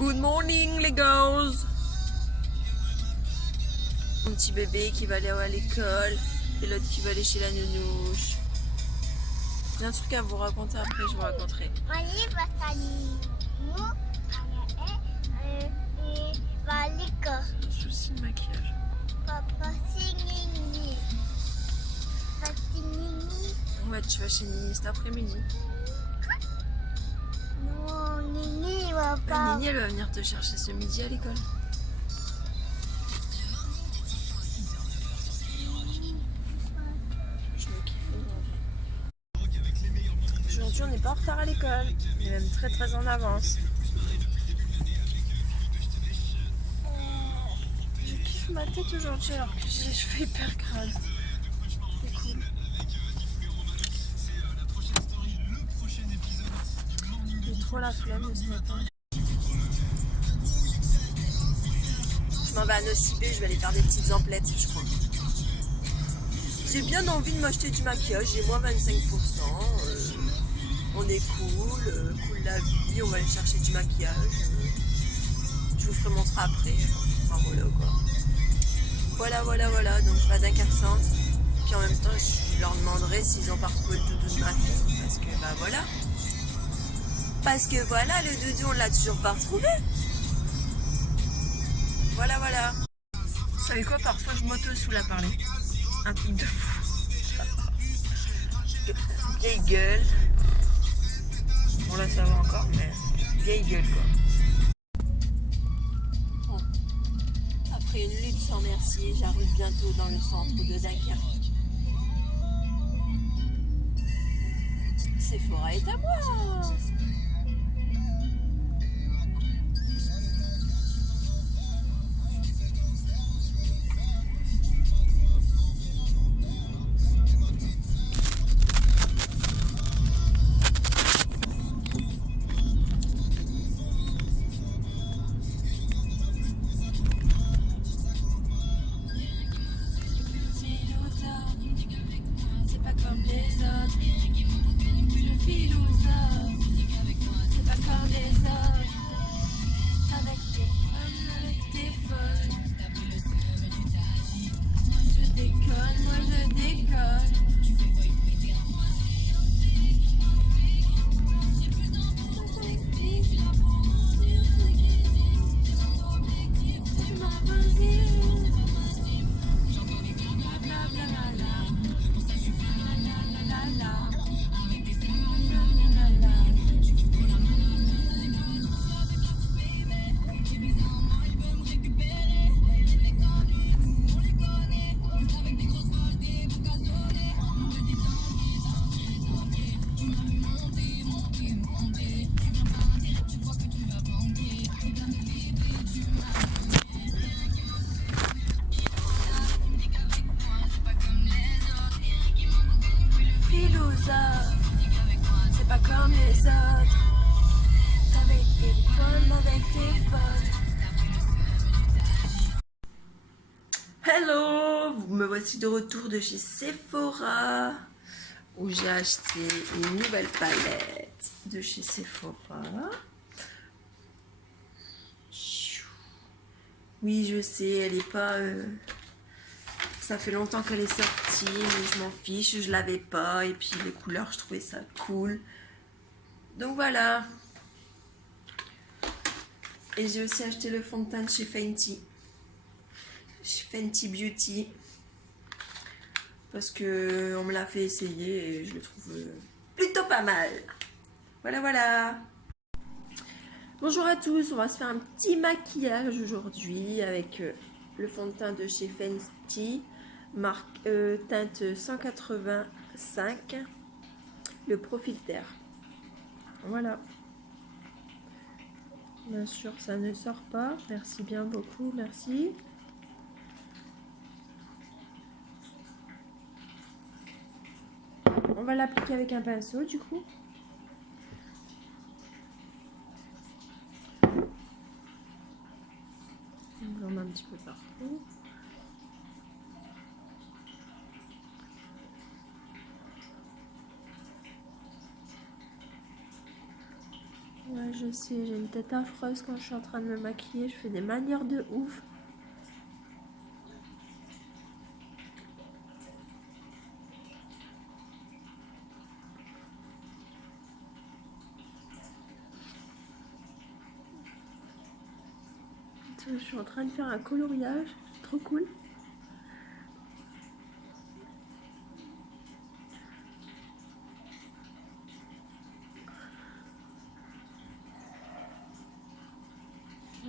Good morning les girls. Mon petit bébé qui va aller à l'école et l'autre qui va aller chez la nounouche. J'ai un truc à vous raconter après, je vous raconterai. Souci de maquillage. Ouais, tu vas chez Nini cet après-midi. Non, Nini va Nini, pas. elle va venir te chercher ce midi à l'école. Je me kiffe aujourd'hui. Aujourd'hui, on n'est pas en retard à l'école. On est même très en avance. Je kiffe ma tête aujourd'hui alors que j'ai les cheveux hyper crades. C'est cool. J'ai trop la flemme de ce matin. Je m'en vais à Nocibé, je vais aller faire des petites emplettes, je crois. J'ai bien envie de m'acheter du maquillage, j'ai moins 25%. On est cool, cool la vie, on va aller chercher du maquillage. Je vous ferai montrer après. Enfin voilà quoi. Voilà. Donc je vais à Dunkercente. Puis en même temps, je leur demanderai s'ils ont pas retrouvé le doudou de ma fille. Parce que bah voilà. Parce que voilà, le doudou on l'a toujours pas retrouvé. Voilà. Vous savez quoi, parfois je m'auto-soule à parler. Un truc de fou. Vieille gueule. Bon là ça va encore, mais vieille gueule quoi. Bon. Après une lutte sans merci, j'arrive bientôt dans le centre de Dunkerque. Sephora est à moi. C'est pas comme les autres. Avec tes folles, avec tes folles. Hello, me voici de retour de chez Sephora où j'ai acheté une nouvelle palette de chez Sephora. Oui, je sais, elle est pas... Ça fait longtemps qu'elle est sortie, mais je m'en fiche, je l'avais pas. Et puis les couleurs, je trouvais ça cool. Donc voilà. Et j'ai aussi acheté le fond de teint de chez Fenty. Chez Fenty Beauty. Parce que on me l'a fait essayer et je le trouve plutôt pas mal. Voilà. Bonjour à tous, on va se faire un petit maquillage aujourd'hui avec le fond de teint de chez Fenty. Marque teinte 185, le profil terre. Voilà. Bien sûr, ça ne sort pas. Merci bien beaucoup, merci. On va l'appliquer avec un pinceau du coup. On en met un petit peu partout. Ouais, je sais, j'ai une tête affreuse quand je suis en train de me maquiller. Je fais des manières de ouf. Je suis en train de faire un coloriage. Trop cool.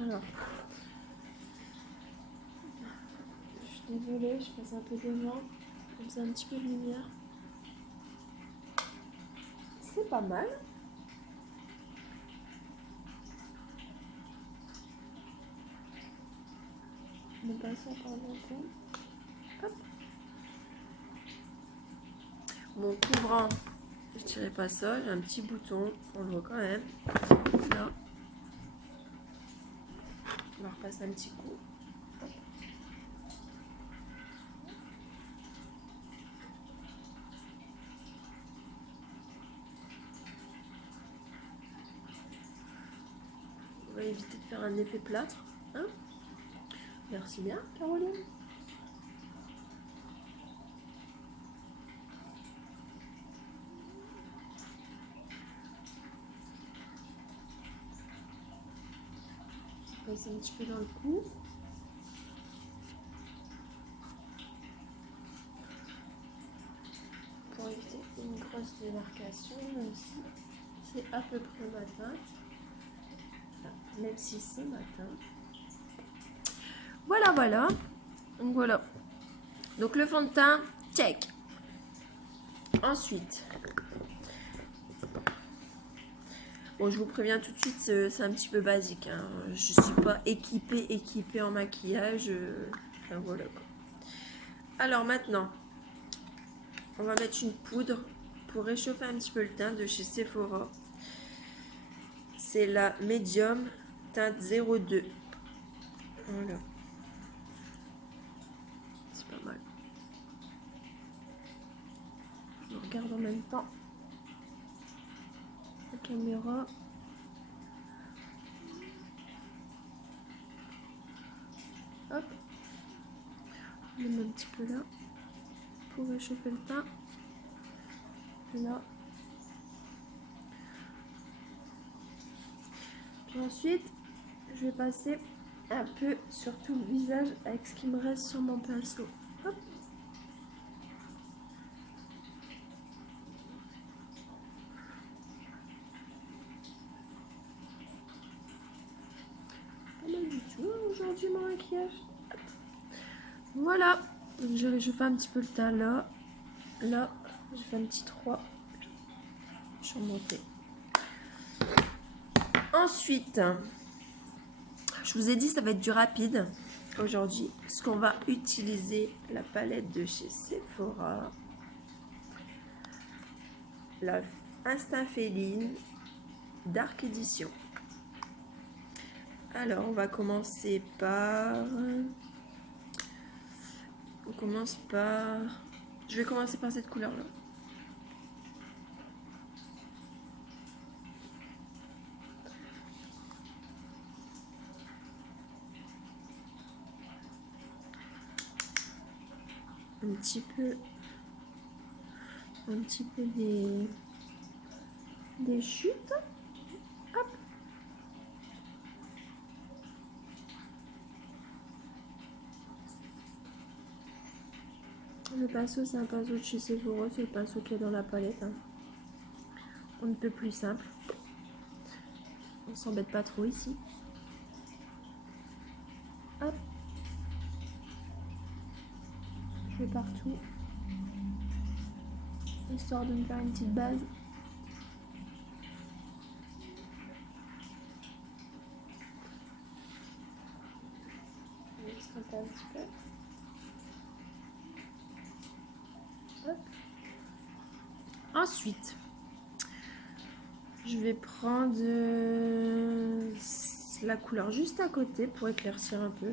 Alors, je suis désolée, je passe un peu devant. Je faisais un petit peu de lumière. C'est pas mal. On passe par le. Hop. Mon couvrant, je dirais pas ça. J'ai un petit bouton. On le voit quand même. Là. On va repasser un petit coup. On va éviter de faire un effet plâtre. Hein? Merci bien, Caroline. Je passe un petit peu dans le cou. Pour éviter une grosse démarcation, même si c'est à peu près matin. Enfin, même si c'est matin. Voilà, voilà. Donc voilà. Donc le fond de teint, check. Ensuite, bon, je vous préviens tout de suite, c'est un petit peu basique. Hein. Je suis pas équipée en maquillage. Enfin, voilà quoi. Alors maintenant, on va mettre une poudre pour réchauffer un petit peu le teint de chez Sephora. C'est la Medium teinte 02. Voilà. C'est pas mal. Je regarde en même temps la caméra. Hop. Je le mets un petit peu là pour réchauffer le teint. Là. Puis ensuite, je vais passer un peu sur tout le visage avec ce qui me reste sur mon pinceau. Hop. Pas mal du tout aujourd'hui mon maquillage. Hop. Voilà. Donc je réchauffe un petit peu le teint là. Là, j'ai fait un petit 3. Je suis remontée. Ensuite, je vous ai dit ça va être du rapide aujourd'hui, parce qu'on va utiliser la palette de chez Sephora, la Instinct Féline Dark Edition. Alors on va commencer par... Je vais commencer par cette couleur là. Un petit peu des chutes. Hop. Le pinceau, c'est un pinceau de chez Sephora, c'est le pinceau qui est dans la palette. Hein. On ne peut plus simple. On s'embête pas trop ici. Hop. Je fais partout. Histoire de me faire une petite base. Je vais estomper un petit peu. Hop. Ensuite, je vais prendre la couleur juste à côté pour éclaircir un peu.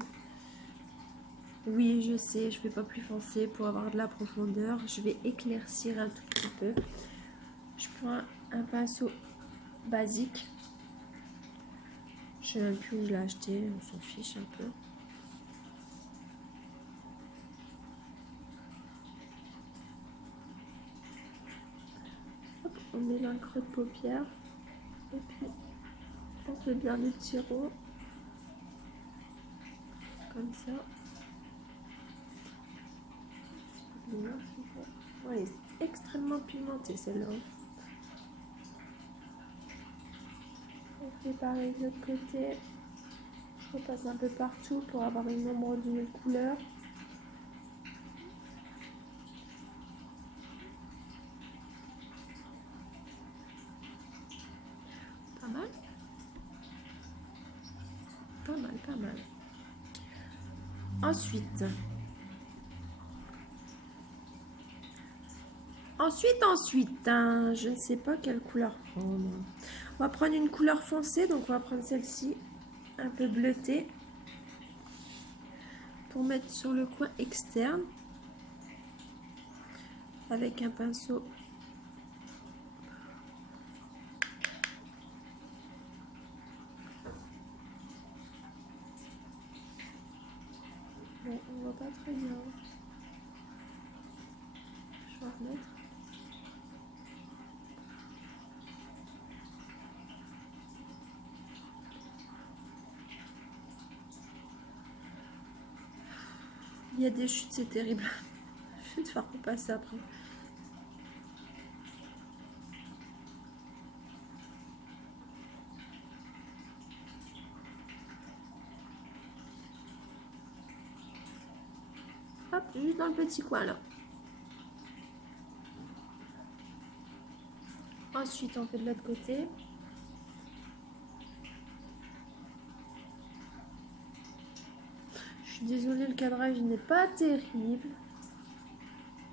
Oui, je sais, je ne vais pas plus foncé pour avoir de la profondeur. Je vais éclaircir un tout petit peu. Je prends un pinceau basique. Je sais même plus où je l'ai acheté, on s'en fiche un peu. Hop, on met dans le creux de paupière. Et puis on fait bien des petits ronds. Comme ça. Ouais, c'est extrêmement pigmenté celle-là. On fait pareil de l'autre côté. Je repasse un peu partout pour avoir une ombre d'une couleur. Pas mal. Pas mal, pas mal. Ensuite, hein, je ne sais pas quelle couleur prendre. On va prendre une couleur foncée, donc on va prendre celle-ci, un peu bleutée, pour mettre sur le coin externe, avec un pinceau. Bon, on voit pas très bien. Je vais remettre. Il y a des chutes, c'est terrible. Je vais devoir repasser après. Hop, juste dans le petit coin là. Ensuite, on fait de l'autre côté. Je suis désolée, le cadrage n'est pas terrible.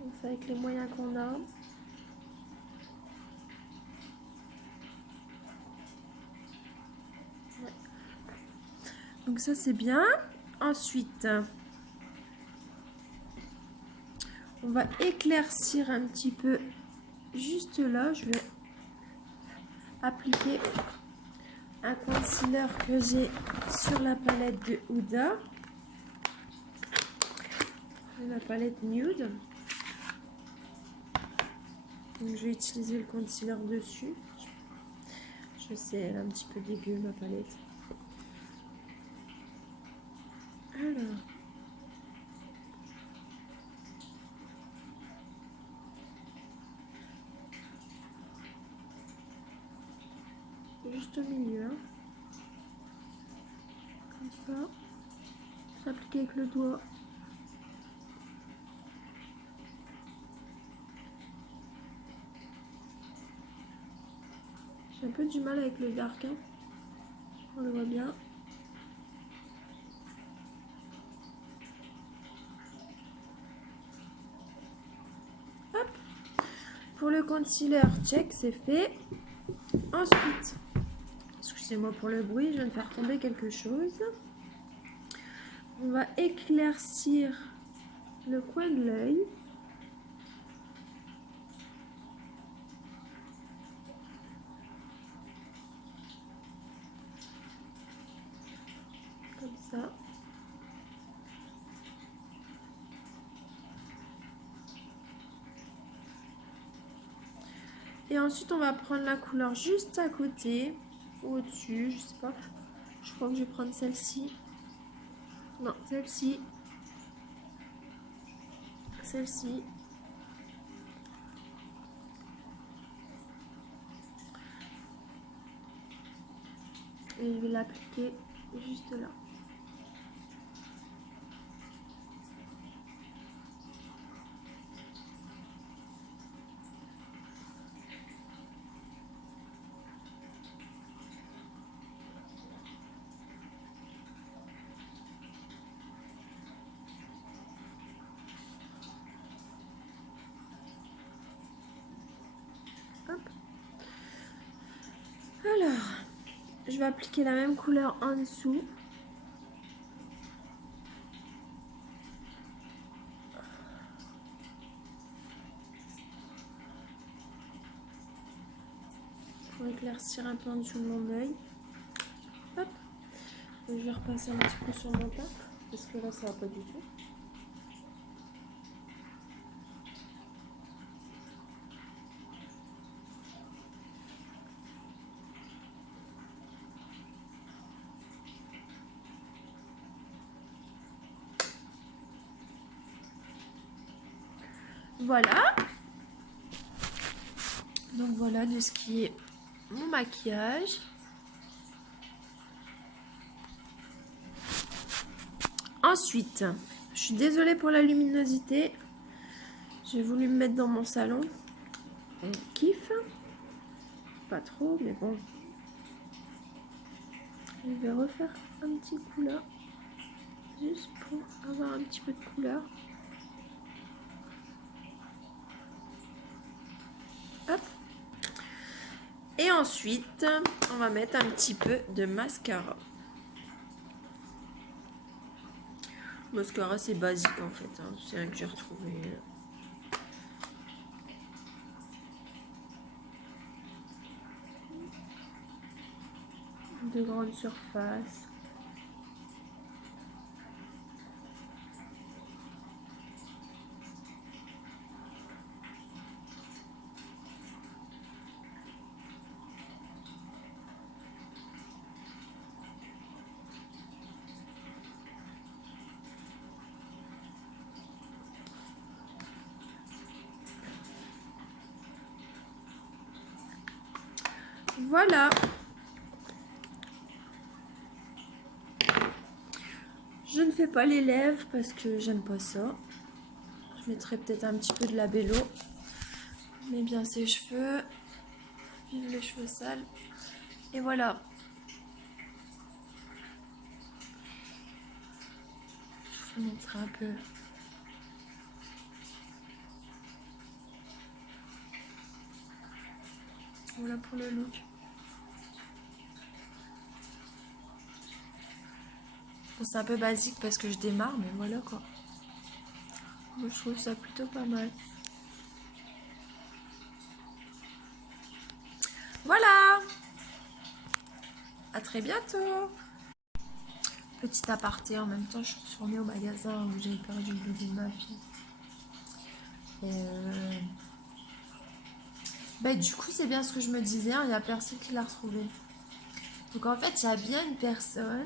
On fait avec les moyens qu'on a. Ouais. Donc ça c'est bien. Ensuite, on va éclaircir un petit peu juste là. Je vais appliquer un concealer que j'ai sur la palette de Huda. La palette nude. Donc je vais utiliser le concealer dessus. Je sais, elle est un petit peu dégueu ma palette. Alors. Juste au milieu. Hein. Comme ça. J'applique avec le doigt. J'ai un peu du mal avec le dark. Hein. On le voit bien. Hop. Pour le concealer, check, c'est fait. Ensuite, excusez-moi pour le bruit, je viens de faire tomber quelque chose. On va éclaircir le coin de l'œil. Comme ça. Et ensuite, on va prendre la couleur juste à côté, ou au-dessus, je sais pas. Je crois que je vais prendre celle-ci. Non, celle-ci. Celle-ci. Et je vais l'appliquer juste là. Hop. Alors, je vais appliquer la même couleur en dessous. Pour éclaircir un peu en dessous de mon œil. Hop. Je vais repasser un petit peu sur mon teint parce que là ça va pas du tout. Voilà. Donc voilà de ce qui est mon maquillage. Ensuite, je suis désolée pour la luminosité. J'ai voulu me mettre dans mon salon. On kiffe. Pas trop, mais bon. Je vais refaire un petit coup là. Juste pour avoir un petit peu de couleur. Hop. Et ensuite, on va mettre un petit peu de mascara. Mascara, c'est basique en fait. Hein. C'est un que j'ai retrouvé. De grande surface. Voilà. Je ne fais pas les lèvres parce que j'aime pas ça. Je mettrai peut-être un petit peu de labello. Mais bien ses cheveux. Vive les cheveux sales. Et voilà. Je vous montrer un peu. Voilà pour le look. Bon, c'est un peu basique parce que je démarre, mais voilà quoi. Moi, je trouve ça plutôt pas mal. Voilà. À très bientôt. Petit aparté, en même temps, je suis retournée au magasin où j'avais perdu le bébé de ma fille. Et du coup, c'est bien ce que je me disais, hein, il n'y a personne qui l'a retrouvé. Donc en fait, il y a bien une personne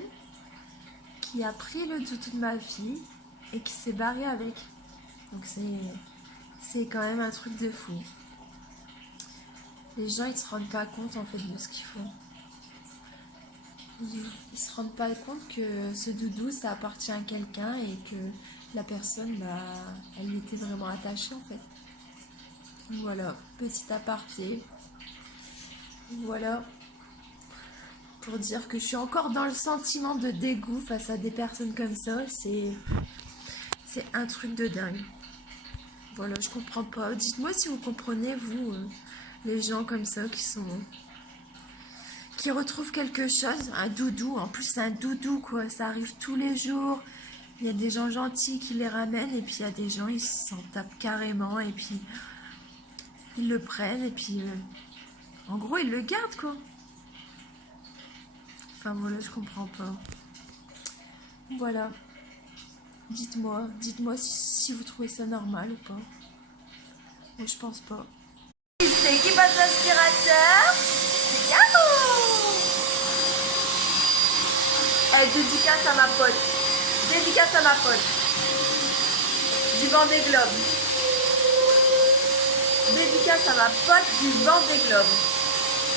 qui a pris le toutou de ma fille et qui s'est barré avec. Donc c'est quand même un truc de fou. Les gens, ils se rendent pas compte en fait de ce qu'ils font. Ils se rendent pas compte que ce doudou, ça appartient à quelqu'un et que la personne, elle y était vraiment attachée en fait. Voilà, petit aparté. Voilà. Pour dire que je suis encore dans le sentiment de dégoût face à des personnes comme ça. C'est un truc de dingue. Voilà, je comprends pas. Dites-moi si vous comprenez, vous, les gens comme ça qui retrouvent quelque chose, un doudou. En plus, c'est un doudou, quoi. Ça arrive tous les jours. Il y a des gens gentils qui les ramènent et puis il y a des gens, ils s'en tapent carrément et puis ils le prennent et puis en gros, ils le gardent, quoi. Enfin, voilà, je comprends pas. Voilà. Dites-moi si vous trouvez ça normal ou pas. Mais je pense pas. C'est qui passe l'aspirateur? C'est Caro. Elle dédicace à ma pote. Dédicace à ma pote. Du Vendée Globe. Dédicace à ma pote du Vendée Globe.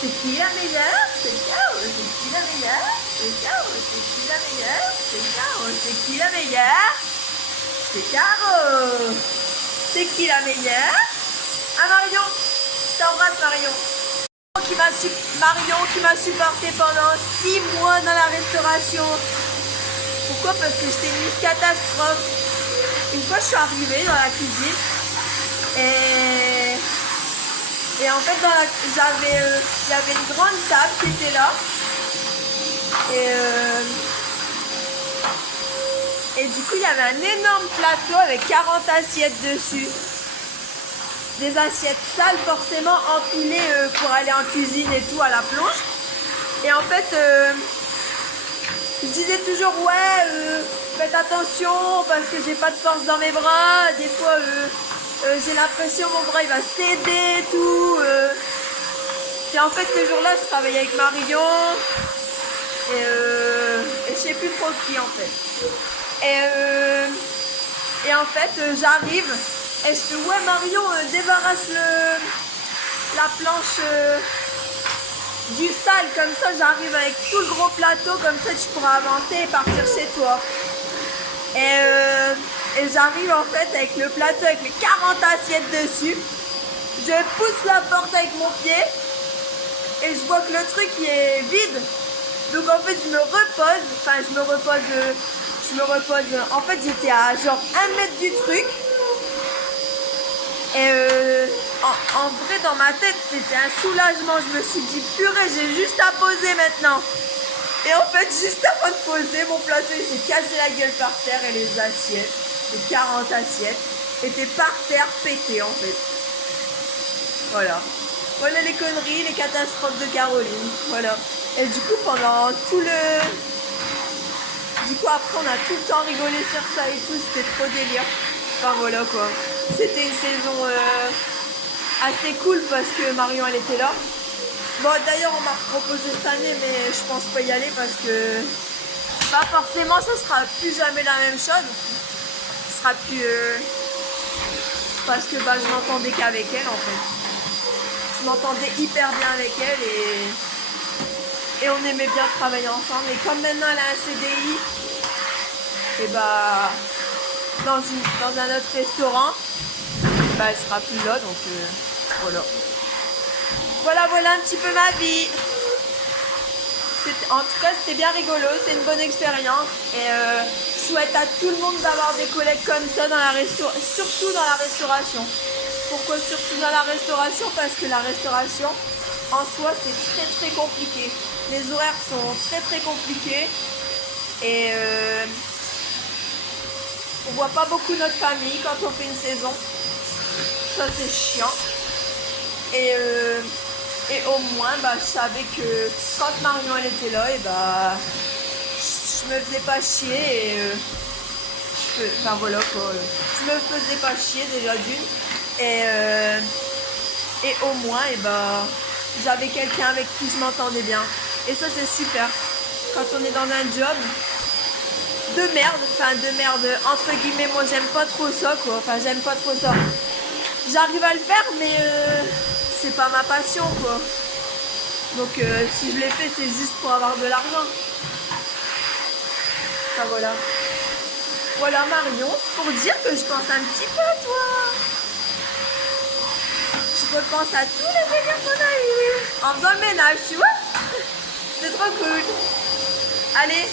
C'est qui la meilleure? C'est Caro. C'est qui la meilleure? C'est Caro. C'est qui la meilleure? C'est Caro. C'est qui la meilleure? C'est Caro. C'est qui la meilleure? Ah, Marion. Je t'embrasse, Marion. Marion qui m'a supporté pendant 6 mois dans la restauration. Pourquoi? Parce que j'étais une catastrophe. Une fois, je suis arrivée dans la cuisine et en fait, il y avait une grande table qui était là. Et du coup, il y avait un énorme plateau avec 40 assiettes dessus. Des assiettes sales, forcément empilées pour aller en cuisine et tout à la planche. Et en fait, Je disais toujours ouais, faites attention parce que j'ai pas de force dans mes bras. Des fois, j'ai l'impression mon bras il va céder et tout. Et en fait, ce jour-là, je travaillais avec Marion et je sais plus trop qui en fait. Et en fait, j'arrive et je fais ouais Marion, débarrasse la planche du sale, comme ça j'arrive avec tout le gros plateau, comme ça tu pourras avancer et partir chez toi. Et j'arrive en fait avec le plateau avec les 40 assiettes dessus. Je pousse la porte avec mon pied et je vois que le truc il est vide. Donc en fait je me repose, en fait j'étais à genre 1 mètre du truc. Et en vrai dans ma tête c'était un soulagement, je me suis dit purée j'ai juste à poser maintenant. Et en fait juste avant de poser mon plateau il s'est cassé la gueule par terre et les assiettes, les 40 assiettes étaient par terre pétées en fait. Voilà. Voilà les conneries, les catastrophes de Caroline. Voilà. Et du coup pendant tout le... Du coup après on a tout le temps rigolé sur ça et tout, c'était trop délire. Enfin voilà quoi. C'était une saison assez cool parce que Marion elle était là. Bon d'ailleurs on m'a proposé cette année mais je pense pas y aller parce que pas forcément ça sera plus jamais la même chose. Ce sera plus parce que bah je m'entendais qu'avec elle en fait. Je m'entendais hyper bien avec elle et on aimait bien travailler ensemble. Et comme maintenant elle a un CDI, et bah dans un autre restaurant, bah elle sera plus là donc voilà. Voilà un petit peu ma vie. En tout cas c'était bien rigolo, c'est une bonne expérience et je souhaite à tout le monde d'avoir des collègues comme ça dans surtout dans la restauration. Pourquoi surtout dans la restauration? Parce que la restauration en soi c'est très compliqué. Les horaires sont très compliqués et on voit pas beaucoup notre famille quand on fait une saison. Ça c'est chiant. Et au moins bah, je savais que quand Marion elle était là et bah je me faisais pas chier et enfin voilà quoi. Je me faisais pas chier déjà d'une et au moins et bah j'avais quelqu'un avec qui je m'entendais bien. Et ça c'est super. Quand on est dans un job de merde, entre guillemets, moi j'aime pas trop ça quoi. Enfin j'aime pas trop ça. J'arrive à le faire mais c'est pas ma passion quoi. Donc si je l'ai fait c'est juste pour avoir de l'argent. Enfin voilà. Voilà Marion, pour dire que je pense un petit peu à toi. Je repense à tous les délires qu'on a eu en faisant le ménage, tu vois. C'est trop cool. Allez.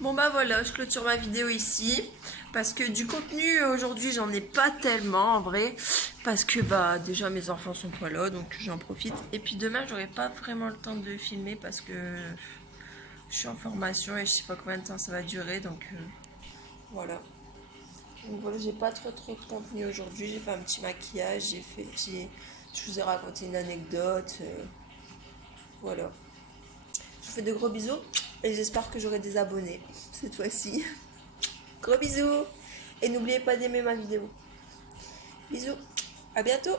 Bon bah voilà, je clôture ma vidéo ici. Parce que du contenu aujourd'hui j'en ai pas tellement en vrai. Parce que bah déjà mes enfants sont pas là donc j'en profite. Et puis demain j'aurai pas vraiment le temps de filmer parce que je suis en formation et je sais pas combien de temps ça va durer. Donc voilà. Donc voilà, j'ai pas trop de contenu aujourd'hui. J'ai fait un petit maquillage, je vous ai raconté une anecdote. Voilà. Je vous fais de gros bisous et j'espère que j'aurai des abonnés cette fois-ci. Gros bisous et n'oubliez pas d'aimer ma vidéo. Bisous, à bientôt.